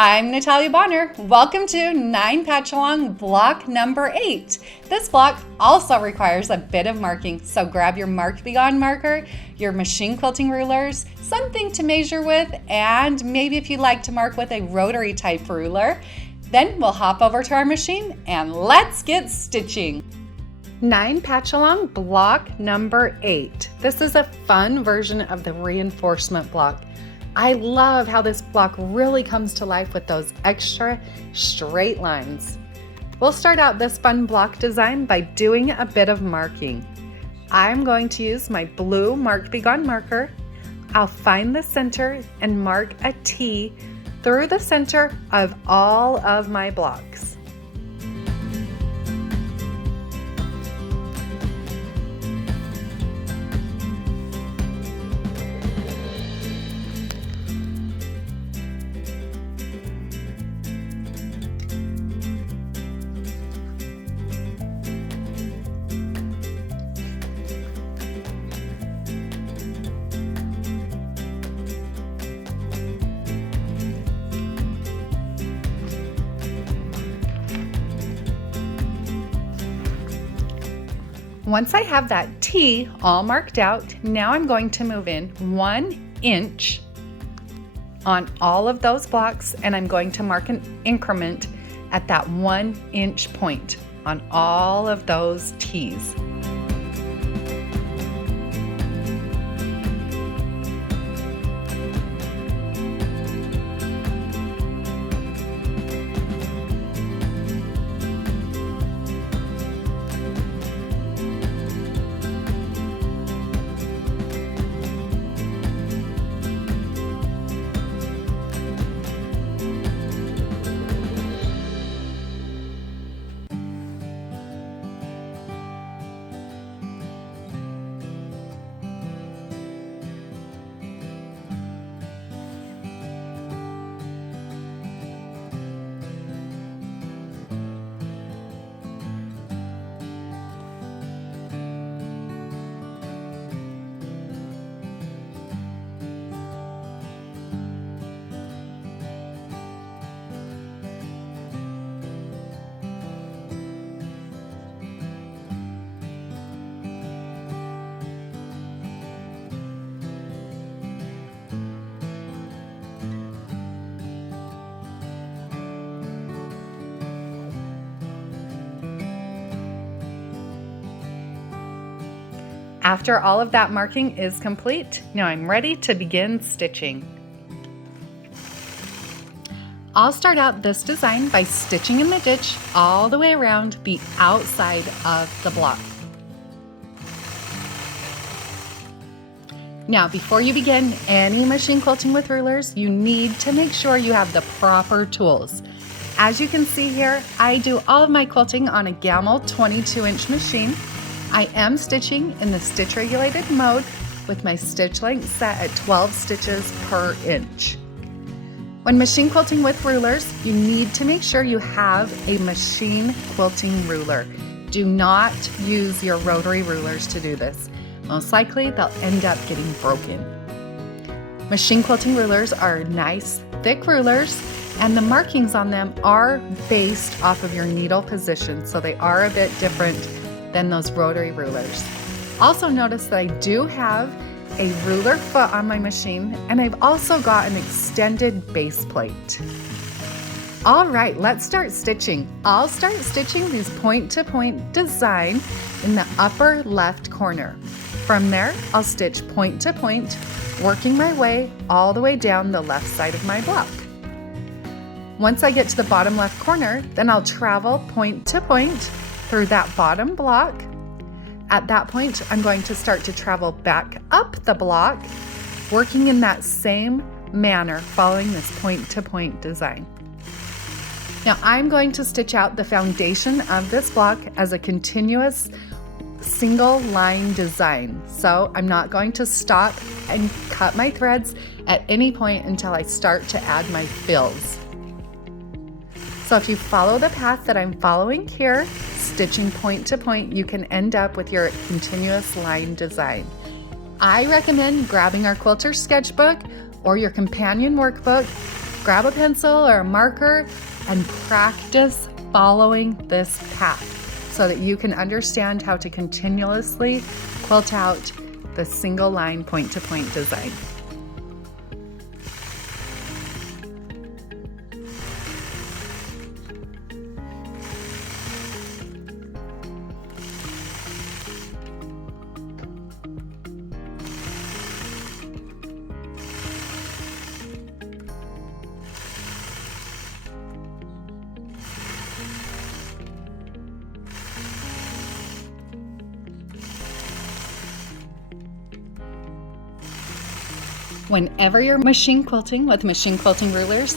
I'm Natalia Bonner. Welcome to 9 Patchalong block number 8. This block also requires a bit of marking, so grab your Mark Be Gone marker, your machine quilting rulers, something to measure with, and maybe if you like to mark with a rotary type ruler. Then we'll hop over to our machine and let's get stitching. 9 Patchalong block number 8. This is a fun version of the reinforcement block. I love how this block really comes to life with those extra straight lines. We'll start out this fun block design by doing a bit of marking. I'm going to use my blue Mark Be Gone marker. I'll find the center and mark a T through the center of all of my blocks. Once I have that T all marked out, now I'm going to move in 1 inch on all of those blocks, and I'm going to mark an increment at that 1 inch point on all of those T's. After all of that marking is complete, now I'm ready to begin stitching. I'll start out this design by stitching in the ditch all the way around the outside of the block. Now, before you begin any machine quilting with rulers, you need to make sure you have the proper tools. As you can see here, I do all of my quilting on a Gammill 22-inch machine. I am stitching in the stitch regulated mode with my stitch length set at 12 stitches per inch. When machine quilting with rulers, you need to make sure you have a machine quilting ruler. Do not use your rotary rulers to do this. Most likely they'll end up getting broken. Machine quilting rulers are nice, thick rulers, and the markings on them are based off of your needle position, so they are a bit different than those rotary rulers. Also notice that I do have a ruler foot on my machine, and I've also got an extended base plate. All right, let's start stitching. I'll start stitching these point-to-point design in the upper left corner. From there, I'll stitch point to point, working my way all the way down the left side of my block. Once I get to the bottom left corner, then I'll travel point to point through that bottom block. At that point, I'm going to start to travel back up the block, working in that same manner, following this point-to-point design. Now I'm going to stitch out the foundation of this block as a continuous single line design. So I'm not going to stop and cut my threads at any point until I start to add my fills. So if you follow the path that I'm following here, stitching point to point, you can end up with your continuous line design. I recommend grabbing our quilter sketchbook or your companion workbook, grab a pencil or a marker and practice following this path so that you can understand how to continuously quilt out the single line point-to-point design. Whenever you're machine quilting with machine quilting rulers,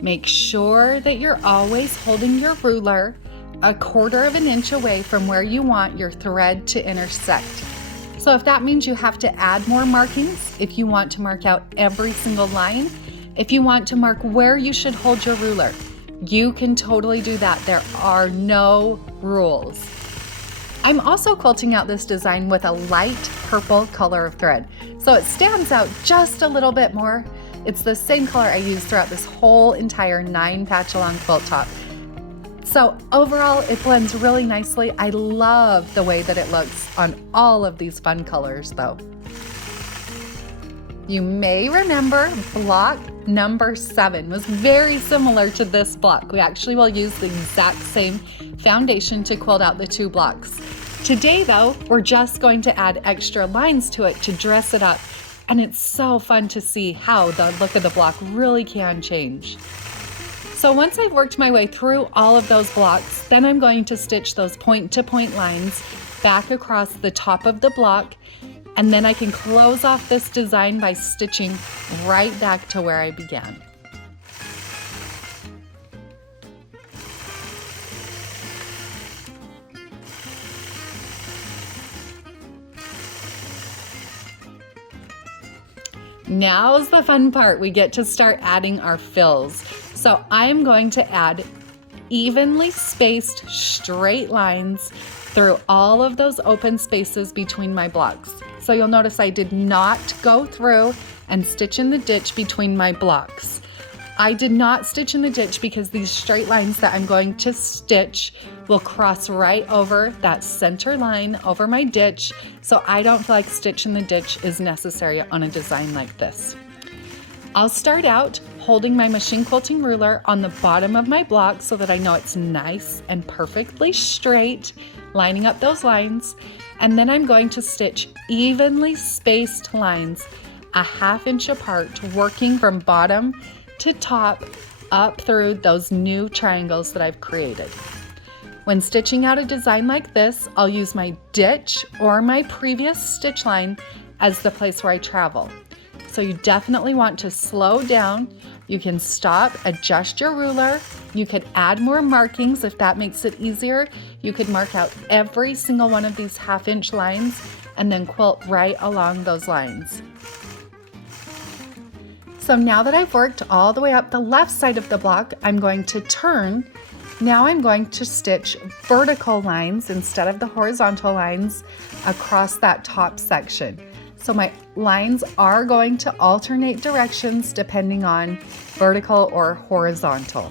make sure that you're always holding your ruler 1/4 inch away from where you want your thread to intersect. So if that means you have to add more markings, if you want to mark out every single line, if you want to mark where you should hold your ruler, you can totally do that. There are no rules. I'm also quilting out this design with a light purple color of thread, so it stands out just a little bit more. It's the same color I used throughout this whole entire 9 Patchalong quilt top. So overall, it blends really nicely. I love the way that it looks on all of these fun colors though. You may remember block number 7 was very similar to this block. We actually will use the exact same foundation to quilt out the 2 blocks. Today though, we're just going to add extra lines to it to dress it up, and it's so fun to see how the look of the block really can change. So once I've worked my way through all of those blocks, then I'm going to stitch those point-to-point lines back across the top of the block, and then I can close off this design by stitching right back to where I began. Now's the fun part. We get to start adding our fills. So I'm going to add evenly spaced straight lines through all of those open spaces between my blocks. So you'll notice I did not go through and stitch in the ditch between my blocks. I did not stitch in the ditch because these straight lines that I'm going to stitch will cross right over that center line over my ditch, so I don't feel like stitch in the ditch is necessary on a design like this. I'll start out holding my machine quilting ruler on the bottom of my block so that I know it's nice and perfectly straight, lining up those lines, and then I'm going to stitch evenly spaced lines 1/2 inch apart, working from bottom to top up through those new triangles that I've created. When stitching out a design like this, I'll use my ditch or my previous stitch line as the place where I travel. So you definitely want to slow down. You can stop, adjust your ruler. You could add more markings if that makes it easier. You could mark out every single one of these 1/2 inch lines and then quilt right along those lines. So now that I've worked all the way up the left side of the block, I'm going to turn. Now I'm going to stitch vertical lines instead of the horizontal lines across that top section. So my lines are going to alternate directions depending on vertical or horizontal.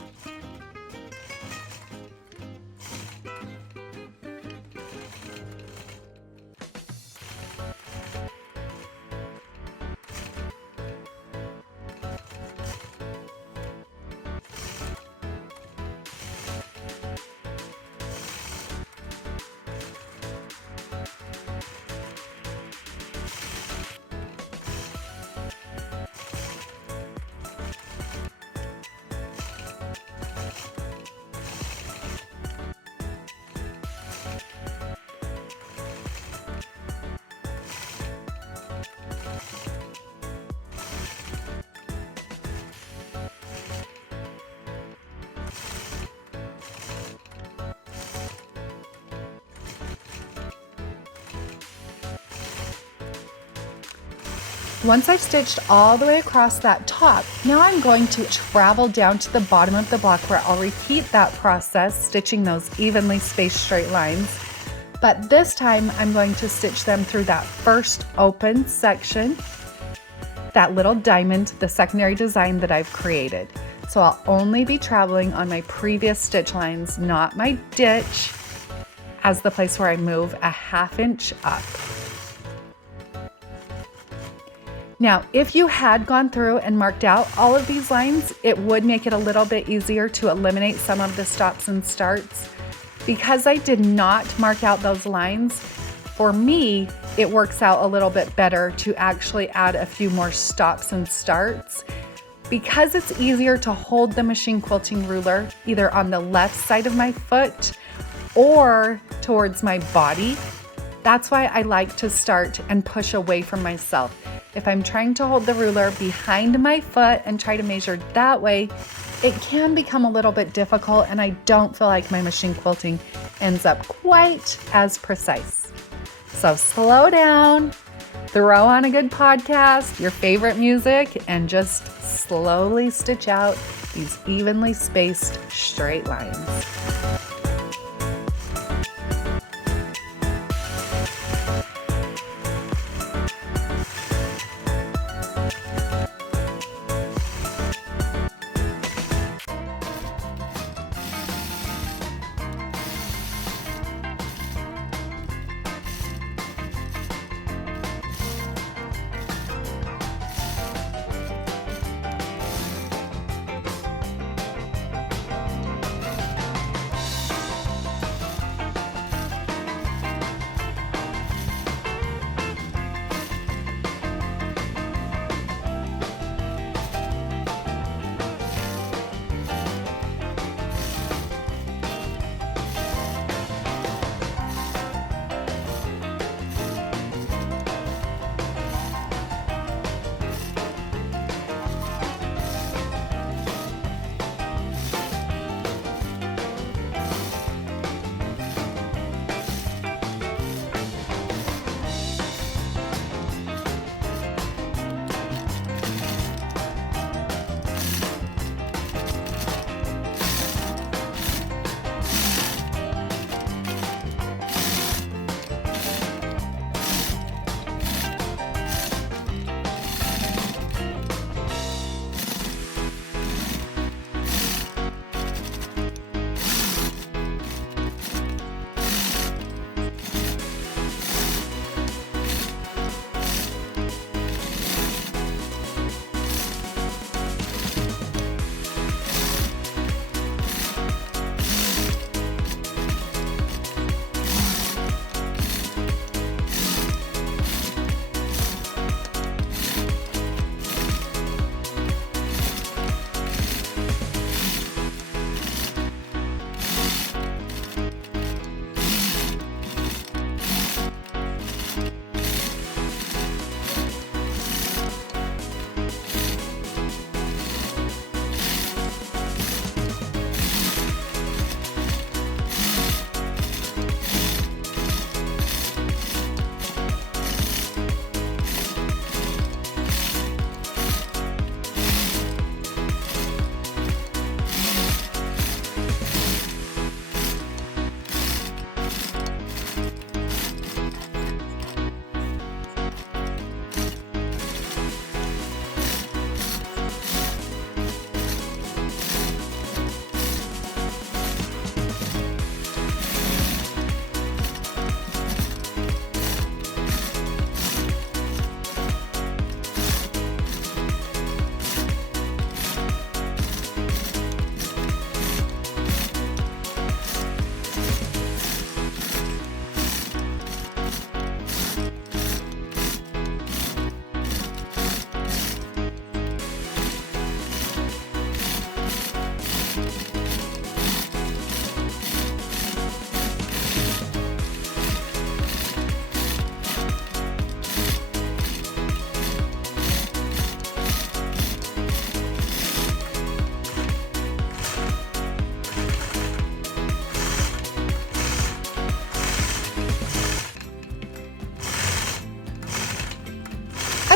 Once I've stitched all the way across that top, now I'm going to travel down to the bottom of the block where I'll repeat that process, stitching those evenly spaced straight lines. But this time I'm going to stitch them through that first open section, that little diamond, the secondary design that I've created. So I'll only be traveling on my previous stitch lines, not my ditch, as the place where I move a 1/2 inch up. Now, if you had gone through and marked out all of these lines, it would make it a little bit easier to eliminate some of the stops and starts. Because I did not mark out those lines, for me, it works out a little bit better to actually add a few more stops and starts. Because it's easier to hold the machine quilting ruler either on the left side of my foot or towards my body, that's why I like to start and push away from myself. If I'm trying to hold the ruler behind my foot and try to measure that way, it can become a little bit difficult, and I don't feel like my machine quilting ends up quite as precise. So slow down, throw on a good podcast, your favorite music, and just slowly stitch out these evenly spaced straight lines.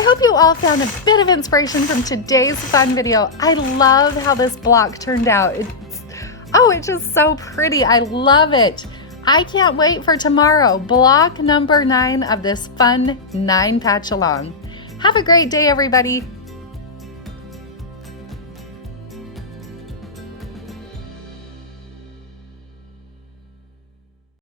hope you all found a bit of inspiration from today's fun video. I love how this block turned out. It's just so pretty. I love it. I can't wait for tomorrow, block number 9 of this fun 9 patch along. Have a great day, everybody.